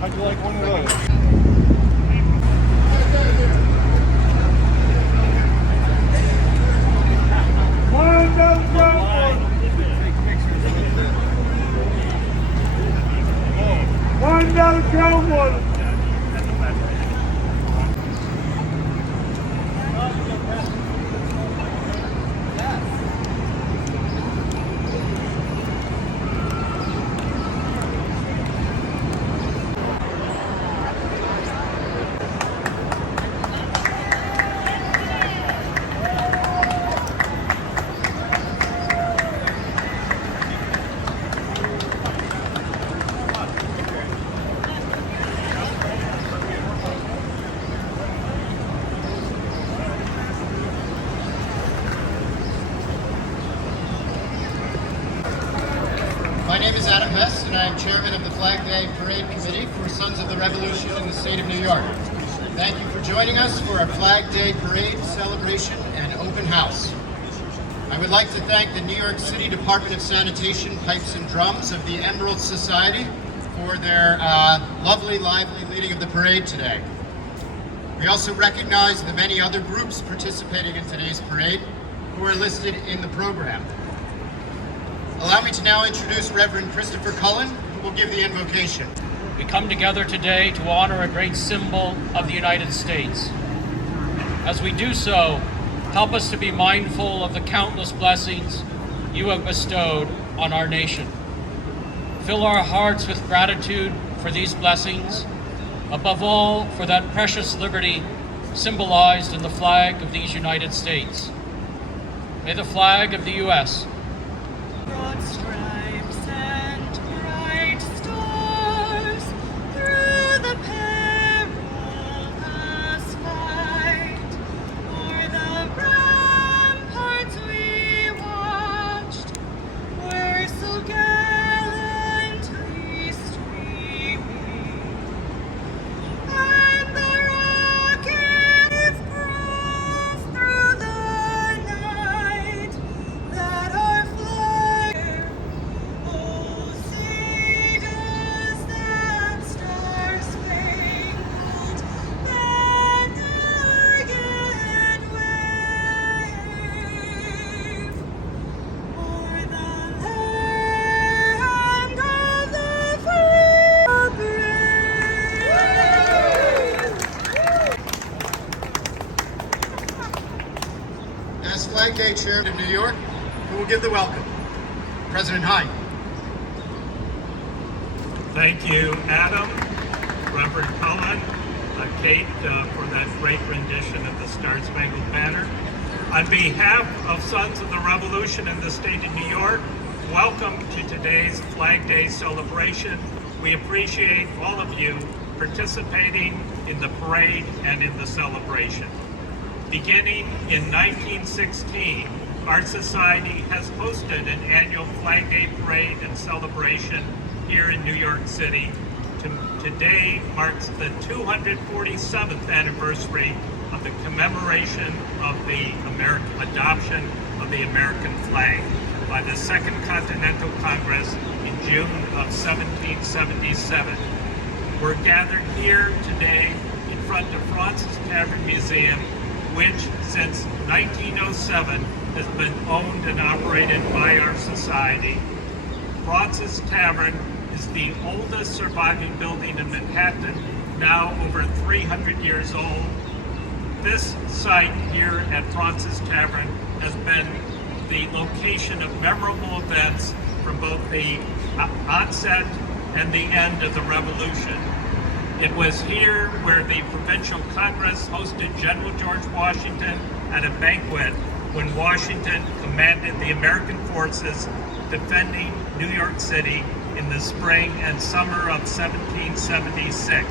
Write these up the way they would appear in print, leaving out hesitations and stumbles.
How'd you like one of those? One down drone one. My name is Adam Hess, and I am chairman of the Flag Day Parade Committee for Sons of the Revolution in the state of New York. Thank you for joining us for our Flag Day Parade celebration and open house. I would like to thank the New York City Department of Sanitation Pipes and Drums of the Emerald Society for their lovely, lively leading of the parade today. We also recognize the many other groups participating in today's parade who are listed in the program. Allow me to now introduce Reverend Christopher Cullen, who will give the invocation. We come together today to honor a great symbol of the United States. As we do so, help us to be mindful of the countless blessings you have bestowed on our nation. Fill our hearts with gratitude for these blessings, above all for that precious liberty symbolized in the flag of these United States. May the flag of the U.S. broad stripes and bright stars through the perilous fight, o'er the ramparts we watched, were so gallantly streaming, and the rocket proof through the night that our flag. Oh, say does that star-spangled banner yet wave o'er the land of the free and brave? As Flag Day Chairman of New York, who will give the welcome? President Hine. Thank you, Adam. Reverend Cullen, Kate, for that great rendition of the Star Spangled Banner. On behalf of Sons of the Revolution in the state of New York, welcome to today's Flag Day celebration. We appreciate all of you participating in the parade and in the celebration. Beginning in 1916, our society has hosted an annual Flag Day parade and celebration here in New York City. Today marks the 247th anniversary of the commemoration of the adoption of the American flag by the Second Continental Congress in June of 1777. We're gathered here today in front of Fraunces Tavern Museum, which since 1907 has been owned and operated by our society. Fraunces Tavern is the oldest surviving building in Manhattan, now over 300 years old. This site here at Fraunces Tavern has been the location of memorable events from both the onset and the end of the Revolution. It was here where the Provincial Congress hosted General George Washington at a banquet when Washington commanded the American forces defending New York City in the spring and summer of 1776.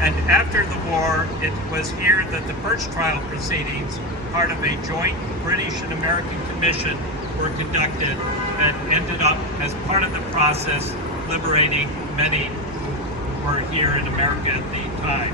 And after the war, it was here that the Birch Trial proceedings, part of a joint British and American commission, were conducted and ended up, as part of the process, liberating many who were here in America at the time.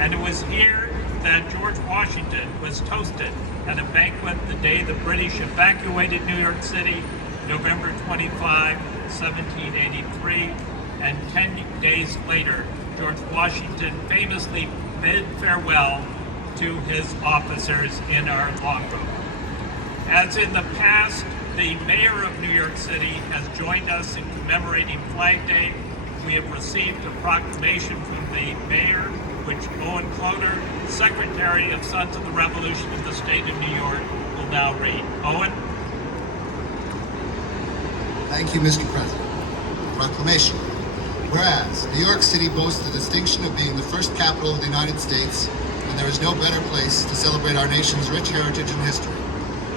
And it was here that George Washington was toasted at a banquet the day the British evacuated New York City, November 25, 1783, and 10 days later, George Washington famously bid farewell to his officers in our longboat. As in the past, the mayor of New York City has joined us in commemorating Flag Day. We have received a proclamation from the mayor, which Owen Cloder, Secretary of Sons of the Revolution in the state of New York, will now read. Owen? Thank you, Mr. President. Proclamation. Whereas New York City boasts the distinction of being the first capital of the United States, and there is no better place to celebrate our nation's rich heritage and history.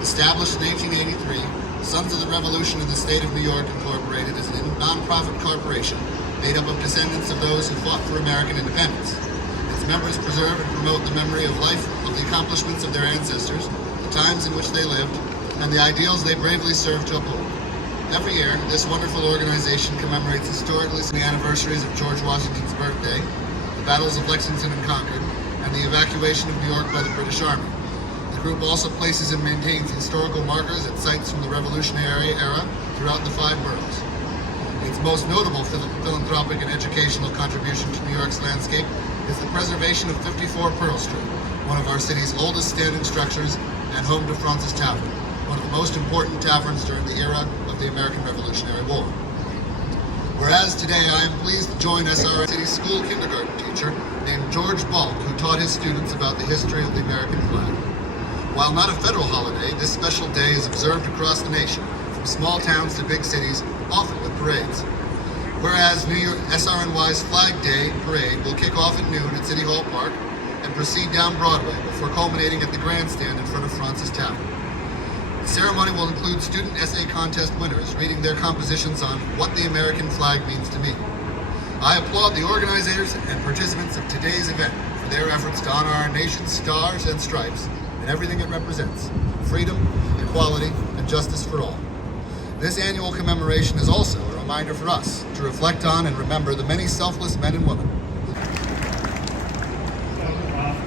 Established in 1883, Sons of the Revolution in the state of New York Incorporated is a non-profit corporation made up of descendants of those who fought for American independence. Its members preserve and promote the memory of life, of the accomplishments of their ancestors, the times in which they lived, and the ideals they bravely served to uphold. Every year, this wonderful organization commemorates historically the anniversaries of George Washington's birthday, the battles of Lexington and Concord, and the evacuation of New York by the British Army. The group also places and maintains historical markers at sites from the Revolutionary era throughout the 5 boroughs. Its most notable philanthropic and educational contribution to New York's landscape is the preservation of 54 Pearl Street, one of our city's oldest standing structures and home to Fraunces Tavern, one of the most important taverns during the era of the American Revolutionary War. Whereas today I am pleased to join SR City School kindergarten teacher named George Balk, who taught his students about the history of the American flag. While not a federal holiday, this special day is observed across the nation, from small towns to big cities, often with parades. Whereas New York SRNY's Flag Day parade will kick off at noon at City Hall Park and proceed down Broadway before culminating at the grandstand in front of Fraunces Tavern. The ceremony will include student essay contest winners reading their compositions on what the American flag means to me. I applaud the organizers and participants of today's event for their efforts to honor our nation's stars and stripes and everything it represents: freedom, equality, and justice for all. This annual commemoration is also a reminder for us to reflect on and remember the many selfless men and women. So,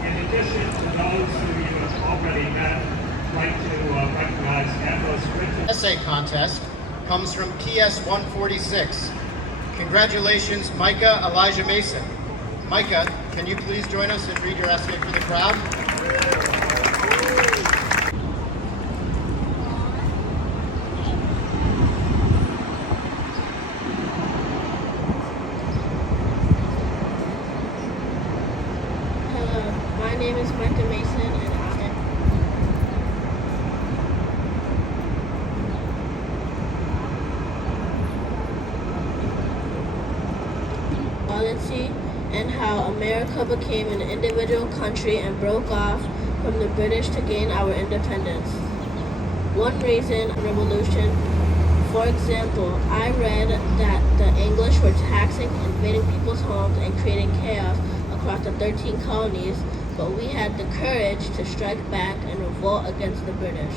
in addition to those who you have already met, I'd like to recognize Ambrose Richards. Essay contest comes from PS 146. Congratulations, Micah Elijah Mason. Micah, can you please join us and read your essay for the crowd? Hello, my name is Micah Mason and let's see. and how America became an individual country and broke off from the British to gain our independence. One reason, revolution. For example, I read that the English were taxing, invading people's homes, and creating chaos across the 13 colonies, but we had the courage to strike back and revolt against the British.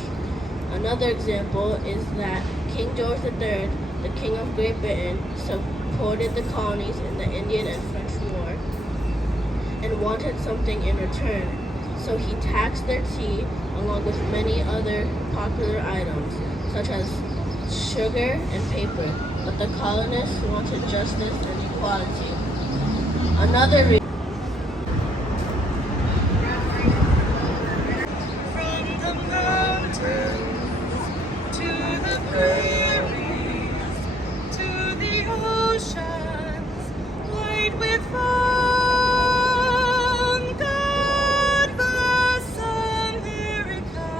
Another example is that King George III, the King of Great Britain, supported the colonies in the Indian and French War and wanted something in return. So he taxed their tea along with many other popular items, such as sugar and paper, but the colonists wanted justice and equality. Another reason. From the mountains to the prairies to the oceans, white with foam, God bless America,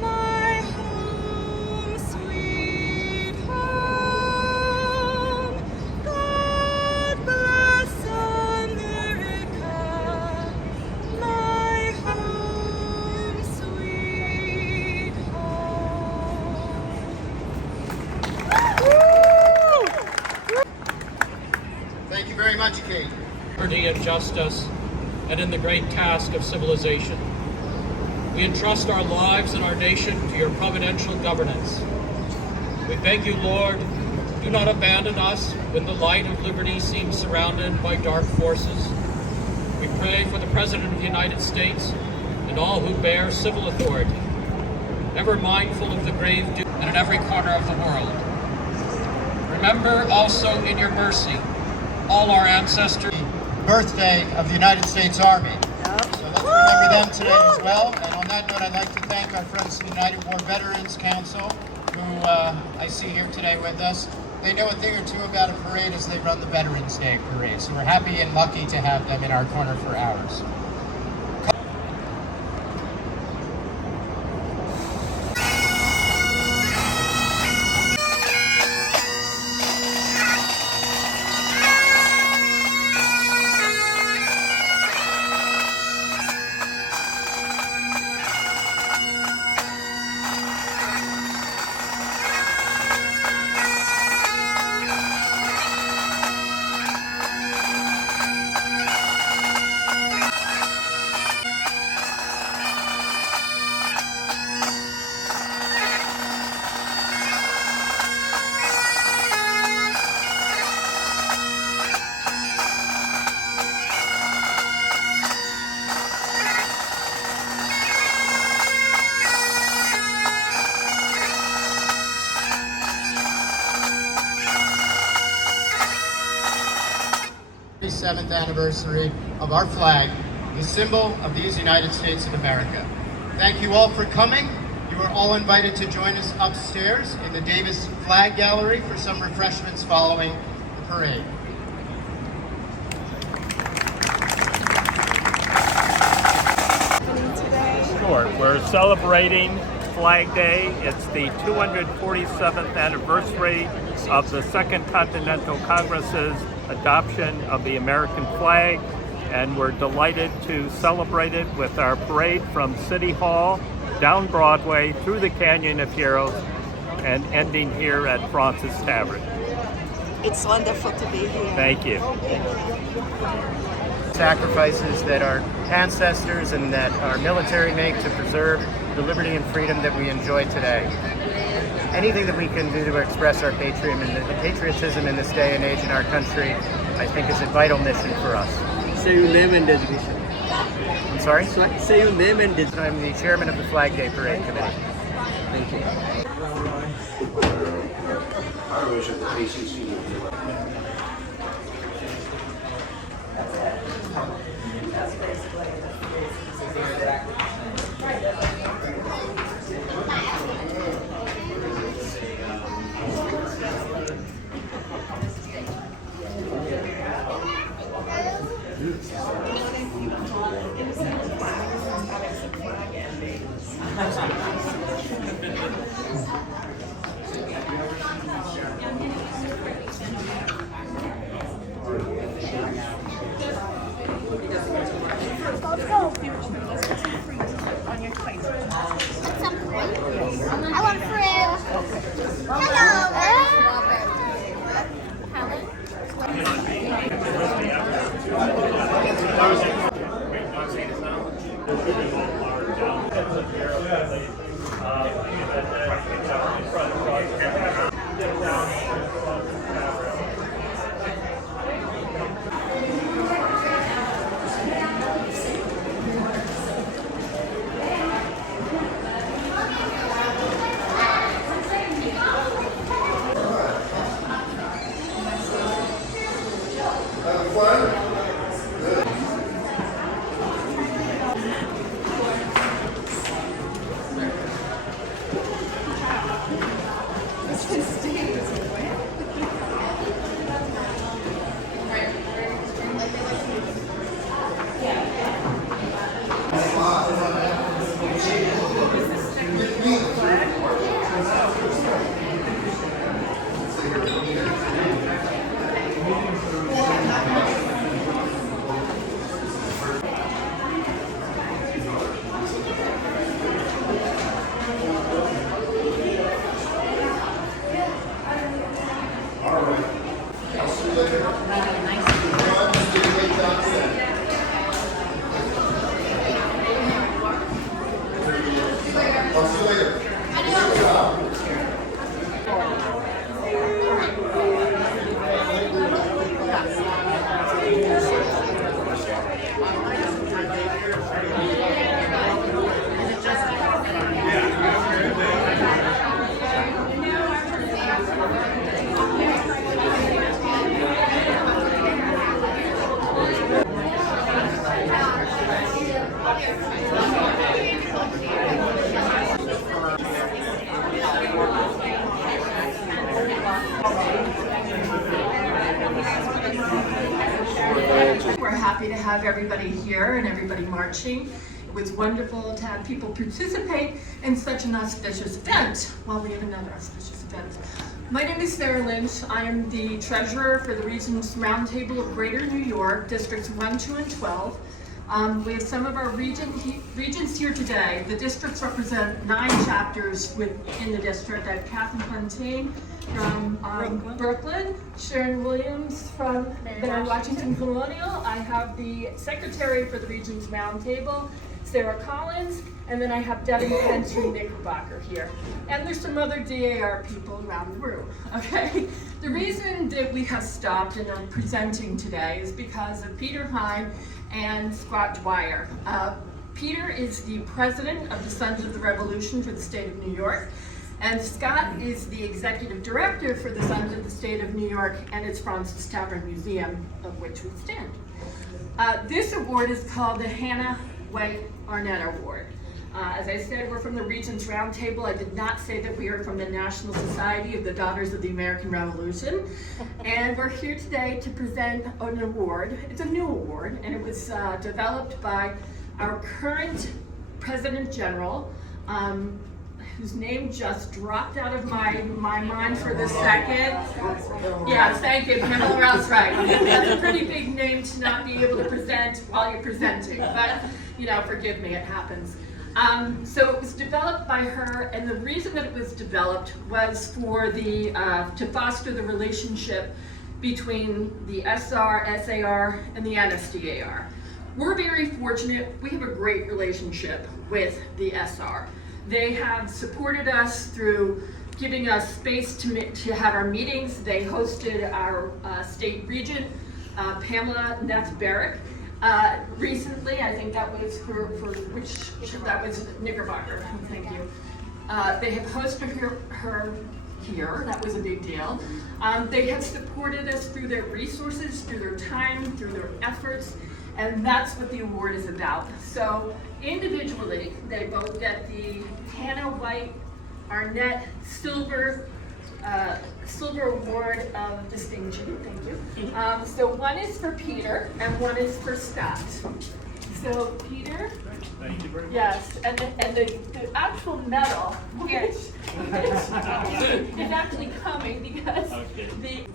my home, sweet home. God bless America, my home, sweet home. Thank you very much, Kate. Liberty and justice, and in the great task of civilization. We entrust our lives and our nation to your providential governance. We beg you, Lord, do not abandon us when the light of liberty seems surrounded by dark forces. We pray for the President of the United States and all who bear civil authority, ever mindful of the grave duty and in every corner of the world. Remember also in your mercy all our ancestors. Birthday of the United States Army. So let's remember them today as well. And on that note, I'd like to thank our friends from the United War Veterans Council, who I see here today with us. They know a thing or two about a parade as they run the Veterans Day Parade. So we're happy and lucky to have them in our corner for hours. Seventh anniversary of our flag, the symbol of these United States of America. Thank you all for coming. You are all invited to join us upstairs in the Davis Flag Gallery for some refreshments following the parade. Sure. We're celebrating Flag Day. It's the 247th anniversary of the Second Continental Congress's adoption of the American flag, and we're delighted to celebrate it with our parade from City Hall, down Broadway, through the Canyon of Heroes, and ending here at Fraunces Tavern. It's wonderful to be here. Thank you. Sacrifices that our ancestors and that our military make to preserve the liberty and freedom that we enjoy today. Anything that we can do to express our patriotism in this day and age in our country, I think is a vital mission for us. Say your name and designation. I'm sorry? Say your name and designation. I'm the chairman of the Flag Day Parade Committee. Thank you. some fruit. I want fruit. Hello. We're happy to have everybody here and everybody marching. It was wonderful to have people participate in such an auspicious event. Well, we have another auspicious event. My name is Sarah Lynch. I am the treasurer for the Regents Roundtable of Greater New York, Districts 1, 2, and 12. We have some of our regents here today. The districts represent 9 chapters within the district. I have Catherine Fontaine from Brooklyn, Sharon Williams from the Washington Colonial. I have the secretary for the Regents Roundtable, Sarah Collins, and then I have Debbie Pentry Knickerbocker here. And there's some other DAR people around the room, okay? The reason that we have stopped and are presenting today is because of Peter Hine and Scott Dwyer. Peter is the president of the Sons of the Revolution for the state of New York, and Scott is the executive director for the Sons of the State of New York and its Fraunces Tavern Museum, of which we stand. This award is called the Hannah White Arnett Award. As I said, we're from the Regents Roundtable. I did not say that we are from the National Society of the Daughters of the American Revolution. And we're here today to present an award. It's a new award, and it was developed by our current President General, whose name just dropped out of my mind for the second. Yeah, thank you, Pamela Rouse-Wright. That's a pretty big name to not be able to present while you're presenting, but forgive me, it happens. So it was developed by her, and the reason that it was developed was for to foster the relationship between the SR, SAR, and the NSDAR. We're very fortunate. We have a great relationship with the SR. They have supported us through giving us space to have our meetings. They hosted our state regent, Pamela Neff-Barrick, recently. I think that was that was Knickerbocker. Thank you. They have hosted her here. That was a big deal. They have supported us through their resources, through their time, through their efforts, and that's what the award is about. So individually, they both get the Hannah White Arnett Silver Award of Distinction. Thank you. So one is for Peter and one is for Scott. So Peter. Thank you very much. Yes, and the actual medal, which is actually coming because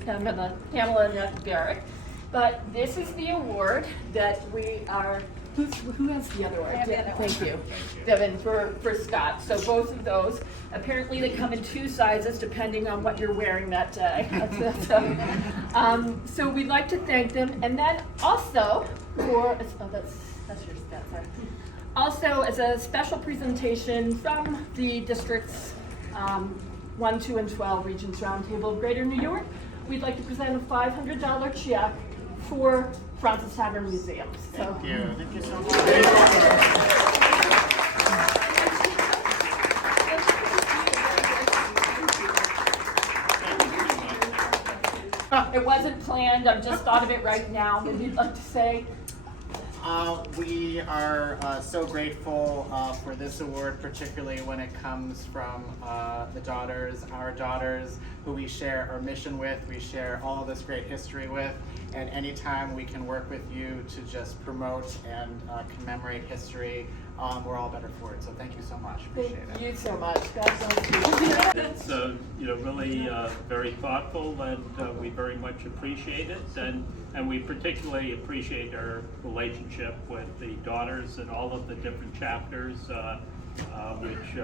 Pamela Neff-Barrick. But this is the award that we are Who has the other one? Thank you. Devin for Scott. So both of those. Apparently they come in 2 sizes depending on what you're wearing that day. So we'd like to thank them. And then also for, that's your stat, sorry. Also as a special presentation from the districts 1, 2, and 12 Regions Roundtable of Greater New York, we'd like to present a $500 check for Fraunces Tavern Museum. So, Thank you. Thank you so much. it wasn't planned, I just thought of it right now. Maybe you'd like to say? We are so grateful for this award, particularly when it comes from the daughters, our daughters, who we share our mission with, we share all this great history with, and anytime we can work with you to just promote and commemorate history, we're all better for it. So thank you so much. Appreciate it. Thank you so much. God bless you. It's really very thoughtful, and we very much appreciate it, and we particularly appreciate our relationship with the daughters and all of the different chapters, which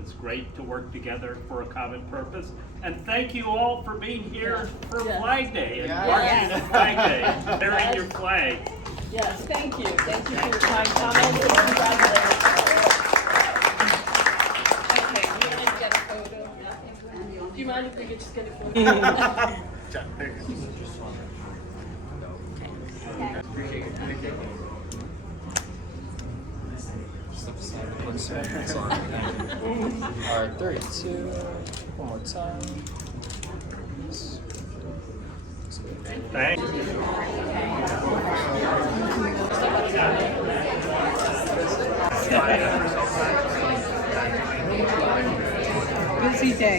it's great to work together for a common purpose. And thank you all for being here for Flag Day and marching at Flag Day and bearing your flag. Yes, thank you. Thank you for your kind comments and congratulations. Okay, we're going to get a photo. Do you mind if we could just get a photo? All right, 3, 2, one more time. Thanks. Busy day.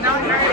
Not very